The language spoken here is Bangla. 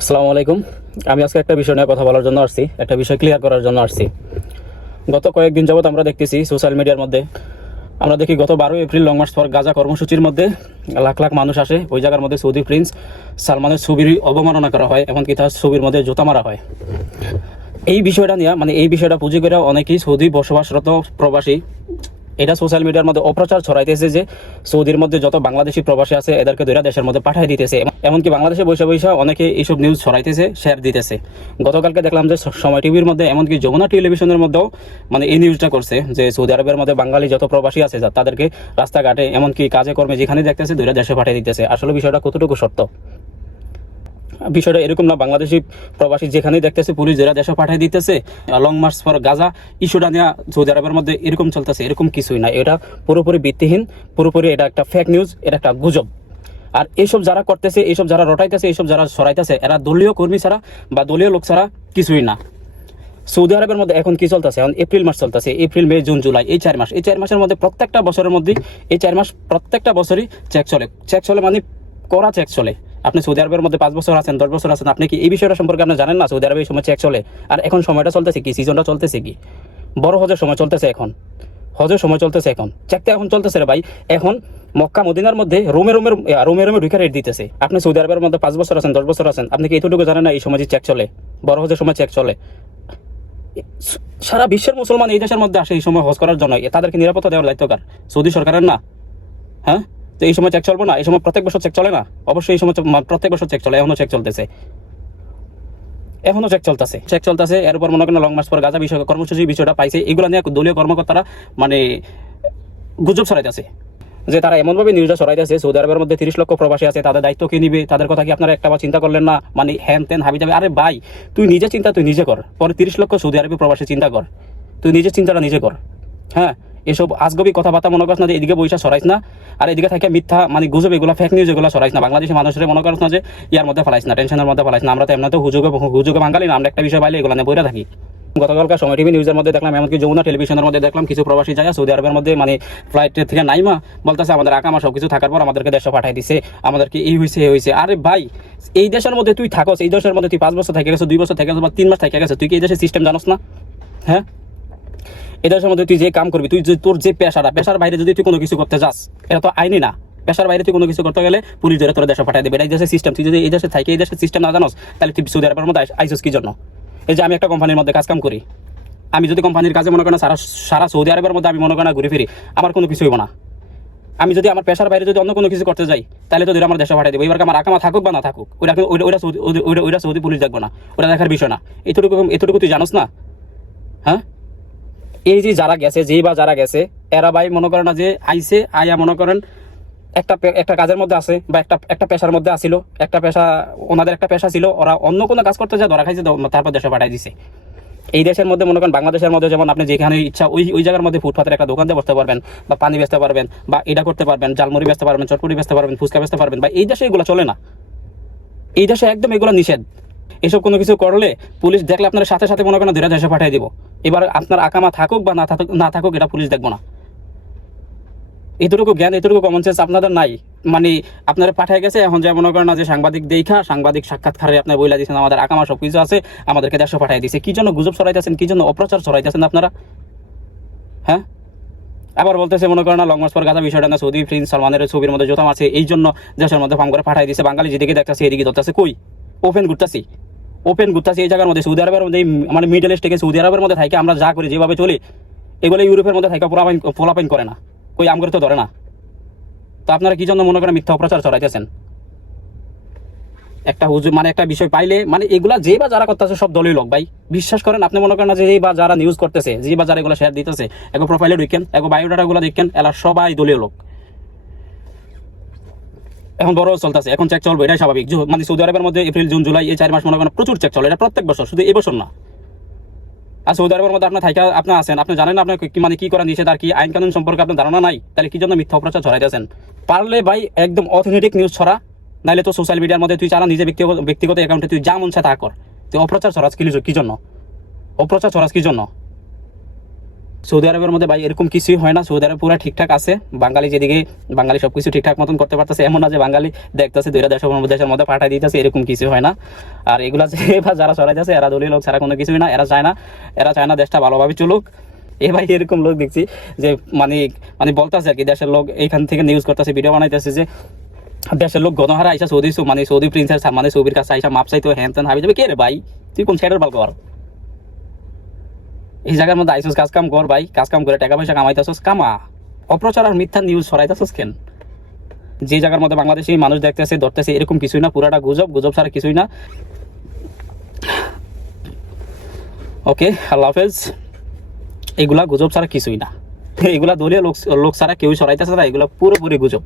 আসসালামু আলাইকুম। আমি আজকে একটা বিষয় নিয়ে কথা বলার জন্য আসছি, একটা বিষয় ক্লিয়ার করার জন্য আসছি। গত কয়েকদিন যাবত আমরা দেখতেছি সোশ্যাল মিডিয়ার মধ্যে, আমরা দেখি গত 12 April long March for Gaza কর্মসূচির মধ্যে লাখ লাখ মানুষ আসে। ওই জায়গার মধ্যে সৌদি প্রিন্স সালমানের ছবির অবমাননা করা হয়, এমনকি তার ছবির মধ্যে জুতা মারা হয়। এই বিষয়টা নিয়ে এই বিষয়টা পুঁজি করে অনেকেই সৌদি বসবাসরত প্রবাসী এটা সোশ্যাল মিডিয়ার মধ্যে অপ্রচার ছড়াইতেছে যে সৌদির মধ্যে যত বাংলাদেশি প্রবাসী আছে এদেরকে দুইটা দেশের মধ্যে পাঠিয়ে দিতেছে। এমনকি বাংলাদেশে বৈশা বৈশা অনেকে এইসব নিউজ ছড়াইতেছে, শেয়ার দিতেছে। গতকালকে দেখলাম যে সময় টিভির মধ্যে, এমনকি যমুনা টেলিভিশনের মধ্যেও এই নিউজটা করছে যে সৌদি আরবের মধ্যে বাঙালি যত প্রবাসী আছে তাদেরকে রাস্তাঘাটে এমনকি কাজে কর্মে যেখানে দেখতেছে দুইটা দেশে পাঠিয়ে দিতেছে। আসলে বিষয়টা কতটুকু সত্য? বিষয়টা এরকম না, বাংলাদেশি প্রবাসী যেখানেই দেখতেছে পুলিশ যারা দেশে পাঠিয়ে দিতেছে। লং মার্চ ফর গাজা ইস্যুটা নিয়ে সৌদি আরবের মধ্যে এরকম চলতেছে, এরকম কিছুই না। এটা পুরোপুরি ভিত্তিহীন, পুরোপুরি এটা একটা ফেক নিউজ, এটা একটা গুজব। আর এইসব যারা করতেছে, এইসব যারা রটাইতেছে, এইসব যারা সরাইতেছে, এরা দলীয় কর্মী ছাড়া বা দলীয় লোক ছাড়া কিছুই না। সৌদি আরবের মধ্যে এখন কি চলতেছে? এখন এপ্রিল মাস চলতেছে, এপ্রিল মে জুন জুলাই, এই 4 মাস। এই 4 মাসের মধ্যে প্রত্যেকটা বছরের মধ্যে এই 4 মাস প্রত্যেকটা বছরই চেক চলে কড়া চেক চলে। আপনি সৌদি আরবের মধ্যে 5 বছর আছেন, 10 বছর আছেন, আপনি কি এই বিষয়টা সম্পর্কে আপনি জানেন না? সৌদি আরবে এই সময় চেক চলে। আর এখন সময়টা চলতেছে কি, সিজনটা চলতেছে কি, বড় হজের সময় চলতেছে, এখন হজের সময় চলতেছে, এখন চেকটা এখন চলতেছে রে ভাই। এখন মক্কা মদিনার মধ্যে রোমে রোমে ঢুকে রেট দিতেছে। আপনি সৌদি আরবের মধ্যে 5 বছর আছেন, 10 বছর আছেন, আপনি কি এতটুকু জানেন না এই সময় যে চেক চলে? বড় হজের সময় চেক চলে। সারা বিশ্বের মুসলমান এই দেশের মধ্যে আসে এই সময় হজ করার জন্য, তাদেরকে নিরাপত্তা দেওয়ার দায়িত্ব কার? সৌদি সরকারের না? হ্যাঁ, তো এই সময় চেক চলবো না? এই সময় প্রত্যেক বছর চেক চলে না? অবশ্যই এই সময় প্রত্যেক বছর চেক চলে, এখনো চেক চলতেছে, এখনো চেক চলতেছে। এরপর মনে করেন লং মার্চ পর গাজা বিষয় কর্মসূচি বিষয়টা পাইছে, এগুলো নিয়ে দলীয় কর্মকর্তারা গুজব ছড়াইতেছে যে তারা এমনভাবে নিউজটা ছড়াইতেছে সৌদি আরবের মধ্যে 30 লক্ষ প্রবাসী আছে, তাদের দায়িত্ব কে নিবে, তাদের কথা কি আপনারা একটাবার চিন্তা করলেন না? হ্যান তেন হাবি যাবে। আরে ভাই, তুই নিজে চিন্তা তুই নিজে কর, পরে 30 লক্ষ সৌদি আরবি প্রবাসী চিন্তা কর, তুই নিজের চিন্তাটা নিজে কর। হ্যাঁ, এসব আজগবি কথাবার্তা মনে করিস না যে এদিকে বৈশা ছড়াইস না, আর এদিকে থাকে মিথ্যা গুজব, এগুলো ফেক নিউজ, এগুলো ছড়াইস না। বাংলাদেশি মানুষের মনে করিস না যে ইয়ার মধ্যে ফেলাইস না, টেনশনের মধ্যে ফেলাইস না। আমরা তো এমনিতেও হুজুগে বাঙালি না, আমরা একটা বিষয় পাইলে এগুলো নিয়ে বইরা থাকি। গতকালকার সময় টিভি নিউজের মধ্যে দেখলাম, এমনকি যমুনা টেলিভিশনের মধ্যে দেখলাম, কিছু প্রবাসী যায় সৌদি আরবের মধ্যে ফ্লাইটের থেকে নাইমা বলতেছে আমাদের আকামা সব কিছু থাকার পর আমাদেরকে দেশে পাঠাই দিছে, আমাদেরকে এই হয়েছে এই হয়েছে। আরে ভাই, এই দেশের মধ্যে তুই থাকস, এই দেশের মধ্যে তুই 5 বছর থেকে গেছো, 2 বছর থেকে গেছো, বা 3 মাস থেকে গেছো, তুই কি এই দেশের সিস্টেম জানোস না? হ্যাঁ, এই দেশের মধ্যে তুই যে কাম করবি, তুই তোর যে পেশার বাইরে যদি তুই কোনো কিছু করতে যাস, এটা তো আইনি না। পেশার বাইরে তুই কোনো কিছু করতে গেলে পুলিশ ধরে তোর দেশে পাঠিয়ে দেবে, এই দেশের সিস্টেম। তুই যদি এই দেশে থাকি এই দেশের সিস্টেম না জানোস, তাহলে তুই সৌদি আরবের মধ্যে আইসোস কি জন্য? এই যে আমি একটা কোম্পানির মধ্যে কাজ কাম করি, আমি যদি কোম্পানির কাজে মনে করেন সারা সৌদি আরবের মধ্যে আমি মনে করেন ঘুরে ফিরি, আমার কোনো কিছু হইব না। আমি যদি আমার পেশার বাইরে যদি অন্য কোনো কিছু করতে যাই, তাহলে তো ধরে আমার দেশে পাঠিয়ে দেবো। এবার আমার আকামা থাকুক বা না থাকুক, ওইটা সৌদি পুলিশ দেখবো না, ওটা দেখার বিষয় না। এতটুকু তুই জানোস না? হ্যাঁ, এই যে যারা গেছে, যারা গেছে, এরা ভাই মনে করেন না যে আইসে আইয়া মনে করেন একটা কাজের মধ্যে আছে, বা একটা পেশার মধ্যে আসিল, ওনাদের একটা পেশা ছিল, ওরা অন্য কোনো কাজ করতে যায়, ধরা খাইছে, তারপর দেশে পাঠিয়ে দিছে। এই দেশের মধ্যে মনে করেন বাংলাদেশের মধ্যে যেমন আপনি যেখানে ইচ্ছা ওই জায়গার মধ্যে ফুটপাতের একটা দোকান দিয়ে বসতে পারবেন, বা পানি বেচতে পারবেন, বা এটা করতে পারবেন, জালমুড়ি বেচতে পারবেন, চটপুরি বেচতে পারবেন, ফুচকা বেচতে পারবেন। বা এই দেশে এগুলো চলে না, এই দেশে একদম এগুলো নিষেধ। এসব কোনো কিছু করলে পুলিশ দেখলে আপনার সাথে সাথে মনে করেন ধরে দেশে পাঠিয়ে দিব। এবার আপনার আকামা থাকুক বা না থাকুক এটা পুলিশ দেখবো না। এতটুকু জ্ঞান, এতটুকু কমন সেন্স আপনাদের নাই। আপনারা পাঠিয়ে গেছে, এখন যে মনে করেন না যে সাংবাদিক সাক্ষাৎকারে আপনার বইলা দিচ্ছেন আমাদের আকামা সব কিছু আছে, আমাদেরকে দেশে পাঠিয়ে দিচ্ছে। কি জন্য গুজব ছড়াইতেছেন, কি জন্য অপ্রচার ছড়াইতেছেন আপনারা? হ্যাঁ, আবার বলতেছে মনে করেন না লং মার্চ পর গাজা বিষয়টা না সৌদি প্রিন্স সালমানের ছবির মধ্যে জোতা মারছে, এই জন্য দেশের মধ্যে ফার্ম করে পাঠিয়ে দিচ্ছে। বাঙালি যেদিকে দেখতেছে এদিকে ধরতেছে, কই ওপেন ঘুরতেছি এই জায়গার মধ্যে। সৌদি আরবের মধ্যে মিডল ইস্ট থেকে সৌদি আরবের মধ্যে থাকে আমরা যা করি, যেভাবে চলি, এগুলো ইউরোপের মধ্যে থাকে পোলাপাইন করে না, কই আমগরে তো ধরে না। তো আপনারা কি জন্য মনে করেন মিথ্যা অপ্রচার ছড়াইতেছেন? একটা হুজুর একটা বিষয় পাইলে এগুলা যে বা যারা করতেছে সব দলীয় লোক ভাই, বিশ্বাস করেন। আপনি মনে করেন না যে বা যারা নিউজ করতেছে, যে বা যারা এগুলো শেয়ার দিতেছে, এগো প্রোফাইলে ঢুকেন, এগো বায়োডাটা গুলো দেখেন, এলা সবাই দলীয় লোক। এখন বড় চলতেছে, এখন চেক চলবে, এটাই স্বাভাবিক। সৌদি আরবের মধ্যে এপ্রিল জুন জুলাই এই 4 মাস মনে করেন প্রচুর চেক চলে, এটা প্রত্যেক বছর, শুধু এই বছর না। আর সৌদি আরবের মধ্যে আপনার আছেন, আপনি জানেন আপনার কি করা নিষেধ, আর কি আইন কানুন সম্পর্কে আপনার ধারণা নাই, তাহলে কি জন্য মিথ্যা অপ্রচার ছড়াইতেছেন? পারলে ভাই একদম অথেন্টিক নিউজ ছড়া, নাইলে তো সোশ্যাল মিডিয়ার মধ্যে তুই চালা নিজে ব্যক্তিগত অ্যাকাউন্টে তুই যা মন চায় তা কর। তুই অপ্রচার ছড়াস কি জন্য? অপ্রচার ছড়াস কি জন্য? সৌদি আরবের মধ্যে ভাই এরকম কিছুই হয় না, সৌদি আরব পুরো ঠিকঠাক আছে। বাঙালি যেদিকে বাঙালি সব কিছু ঠিকঠাক মতন করতে পারতেছে, এমন না যে বাঙালি দেখতেছে দুইটা দেশের মধ্যে পাঠাই দিতেছে, এরকম কিছু হয় না। আর এগুলা যে এবার যারা সরাইতেছে এরা দলীয় লোক ছাড়া কোনো কিছুই না, এরা চায় না দেশটা ভালোভাবে চলুক। এ ভাই এরকম লোক দেখছি যে মানে মানে বলতেছে আর কি, দেশের লোক এইখান থেকে নিউজ করতেছে, ভিডিও বানাইতেছে যে দেশের লোক গণহারা আইসা মানে সৌদি প্রিন্সেস মানে সৌদির কাছে আইসা মাপ চাইতো, হ্যান ত্যান হাবি যাবে। কে রে ভাই, তুই কোন সাইডের বাল কর? এই জায়গার মধ্যে আইসোস, কাজ কাম কর ভাই, কাজ কাম করে টাকা পয়সা কামাইতেছস, কামা। অপ্রচার আর মিথ্যা নিউজ ছড়াইতেছস কেন? যে জায়গার মধ্যে বাংলাদেশি মানুষ দেখতেছে ধরতেছে, এরকম কিছুই না, পুরাটা গুজব ছাড়া কিছুই না। ওকে, আল্লাহ হাফেজ। এগুলা গুজব ছাড়া কিছুই না, এগুলা দলীয় লোক ছাড়া কেউ সরাইতেছে না, এগুলা পুরোপুরি গুজব।